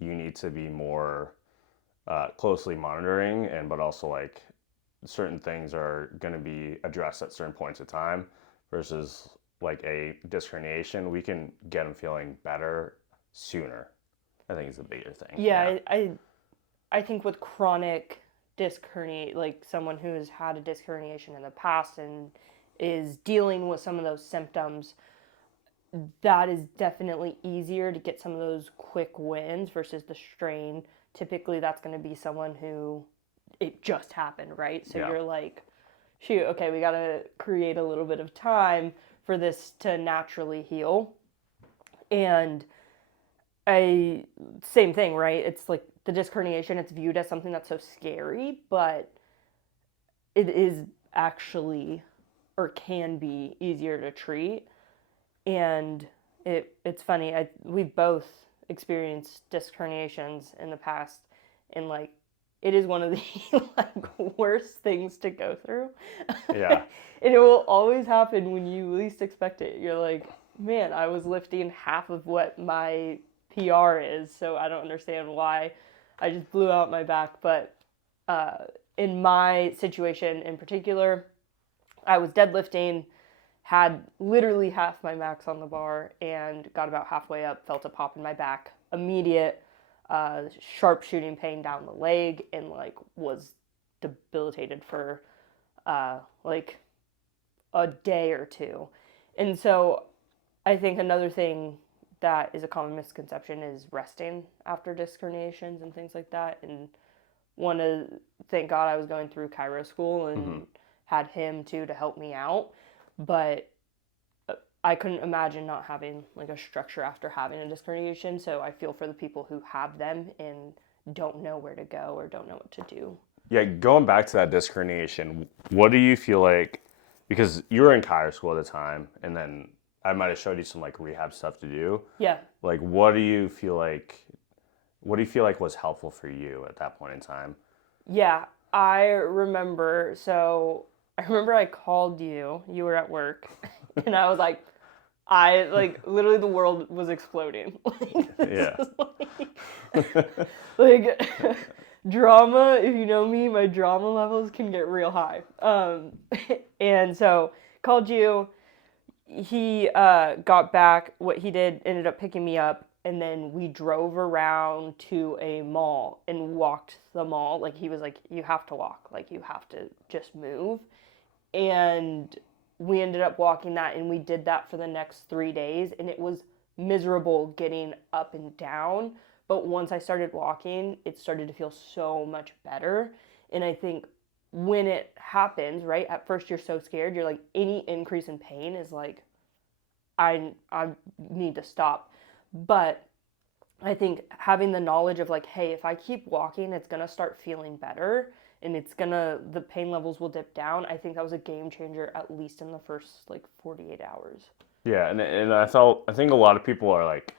you need to be more closely monitoring, but also like certain things are going to be addressed at certain points of time versus like a disc herniation, we can get them feeling better sooner. I think is a bigger thing. Yeah, I think with chronic disc hernia, like someone who has had a disc herniation in the past and is dealing with some of those symptoms, that is definitely easier to get some of those quick wins versus the strain. Typically, that's going to be someone who it just happened, right? So Yeah. you're like, shoot, okay, we got to create a little bit of time for this to naturally heal. And I, same thing, right? It's like the disc herniation, it's viewed as something that's so scary, but it is actually or can be easier to treat. And it's funny. We've both experienced disc herniations in the past, and like it is one of the like worst things to go through. Yeah. And it will always happen when you least expect it. You're like, man, I was lifting half of what my PR is, so I don't understand why I just blew out my back. But in my situation in particular, I was deadlifting, had literally half my max on the bar, and got about halfway up, felt a pop in my back, immediate sharp shooting pain down the leg, and like was debilitated for like a day or two. And so I think another thing that is a common misconception is resting after disc herniations and things like that. And thank God I was going through chiro school and had him too to help me out. But I couldn't imagine not having like a structure after having a disc herniation. So I feel for the people who have them and don't know where to go or don't know what to do. Yeah, going back to that disc herniation, what do you feel like, because you were in chiro school at the time, and then I might have showed you some like rehab stuff to do. Yeah. Like, what do you feel like was helpful for you at that point in time? Yeah. I remember. So I remember I called you. You were at work. And I was like literally the world was exploding. Like, this Yeah. is like drama. If you know me, my drama levels can get real high. And so called you. He got back. What he did ended up picking me up, and then we drove around to a mall and walked the mall. Like he was like, "You have to walk. Like you have to just move." And we ended up walking that, and we did that for the next 3 days, and it was miserable getting up and down. But once I started walking, it started to feel so much better. And I think when it happens, right, at first you're so scared, you're like, any increase in pain is like, I need to stop. But I think having the knowledge of like, hey, if I keep walking, it's gonna start feeling better, and the pain levels will dip down. I think that was a game changer, at least in the first like 48 hours. Yeah, and I think a lot of people are like,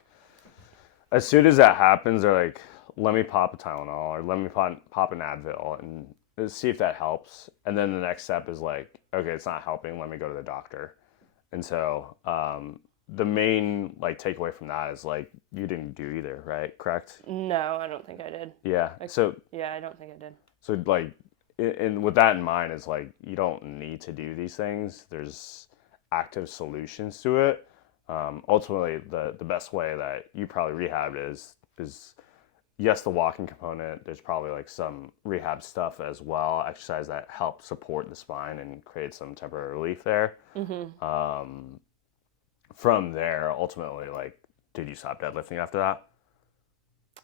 as soon as that happens, they're like, let me pop a Tylenol or let me pop an Advil and see if that helps. And then the next step is like, okay, it's not helping. Let me go to the doctor. And so the main like takeaway from that is like you didn't do either, right? Correct? No, I don't think I did. Yeah. So Yeah, I don't think I did. like, and with that in mind, is like you don't need to do these things. There's active solutions to it. Ultimately, the best way that you probably rehabbed is yes, the walking component. There's probably like some rehab stuff as well, exercise that help support the spine and create some temporary relief there. From there, ultimately, like, did you stop deadlifting after that?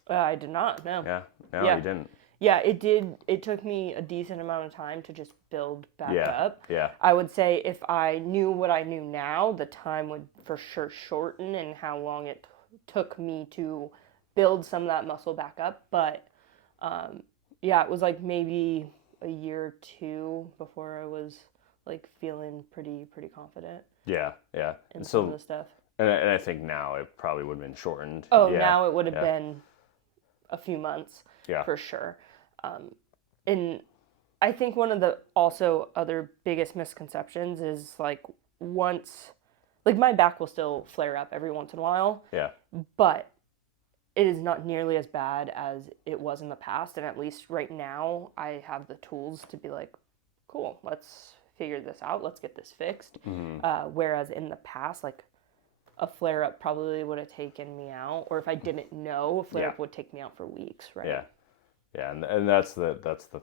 I did not. No. Yeah, no, Yeah. you didn't. Yeah, it did. It took me a decent amount of time to just build back Yeah, up. yeah, I would say if I knew what I knew now, the time would for sure shorten and how long it took me to build some of that muscle back up. But yeah, it was like maybe a year or two before I was like feeling pretty confident yeah, yeah. in And some of so, the stuff. and I think now it probably would have been shortened. Oh, Yeah, now it would have yeah, been a few months yeah, for sure. And I think one of the also other biggest misconceptions is like once, like my back will still flare up every once in a while, yeah, but it is not nearly as bad as it was in the past. And at least right now, I have the tools to be like, cool, let's figure this out. Let's get this fixed. Whereas in the past, like a flare up probably would have taken me out, or if I didn't know, a flare up would take me out for weeks, right? Yeah. Yeah. And that's the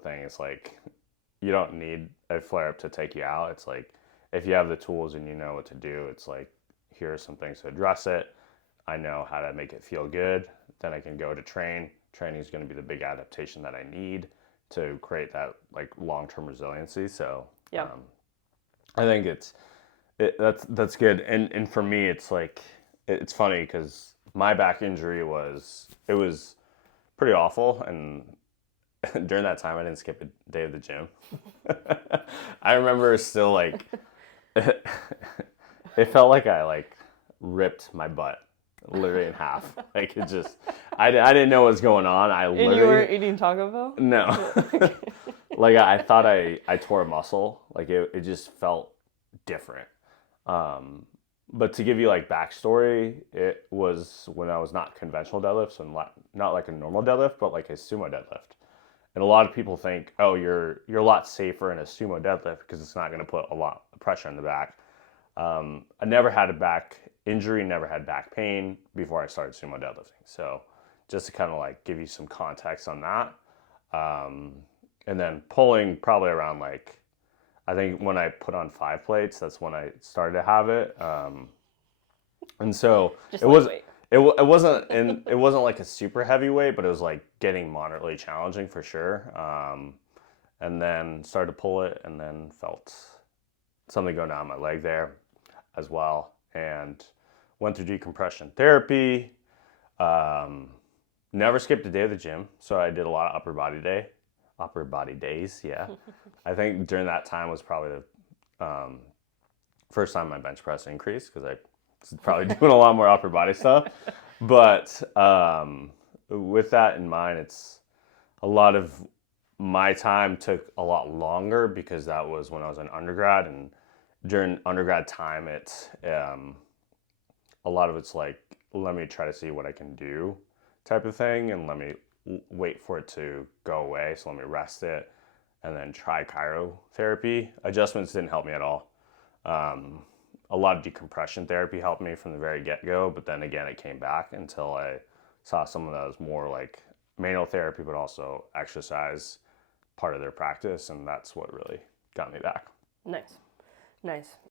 thing. It's like, you don't need a flare up to take you out. It's like, if you have the tools and you know what to do, it's like, here are some things to address it. I know how to make it feel good. Then I can go to train. Training is going to be the big adaptation that I need to create that like long-term resiliency. So I think that's good. And for me, it's like, it's funny because my back injury was pretty awful, and during that time I didn't skip a day of the gym. I remember still like it felt like I like ripped my butt literally in half. Like it just, I didn't know what was going on. I And literally, you were eating Taco Bell? no. Like I thought I tore a muscle. Like it just felt different. But to give you like backstory, it was when I was not conventional deadlift, so not like a normal deadlift, but like a sumo deadlift. And a lot of people think, oh, you're a lot safer in a sumo deadlift because it's not going to put a lot of pressure in the back. I never had a back injury, never had back pain before I started sumo deadlifting. So just to kind of like give you some context on that. And then pulling probably around like, I think when I put on 5 plates, that's when I started to have it. And so Just it was, lightweight. it wasn't like a super heavy weight, but it was like getting moderately challenging for sure. And then started to pull it, and then felt something go down my leg there as well, and went through decompression therapy. Never skipped a day of the gym, so I did a lot of upper body days. Yeah, I think during that time was probably the first time my bench press increased because I was probably doing a lot more upper body stuff. But with that in mind, it's a lot of my time took a lot longer because that was when I was an undergrad, and during undergrad time, a lot of it's like, let me try to see what I can do type of thing, and let me wait for it to go away. So let me rest it and then try cryotherapy. Adjustments didn't help me at all. A lot of decompression therapy helped me from the very get-go, but then again, it came back until I saw someone that was more like manual therapy, but also exercise part of their practice, and that's what really got me back. Nice.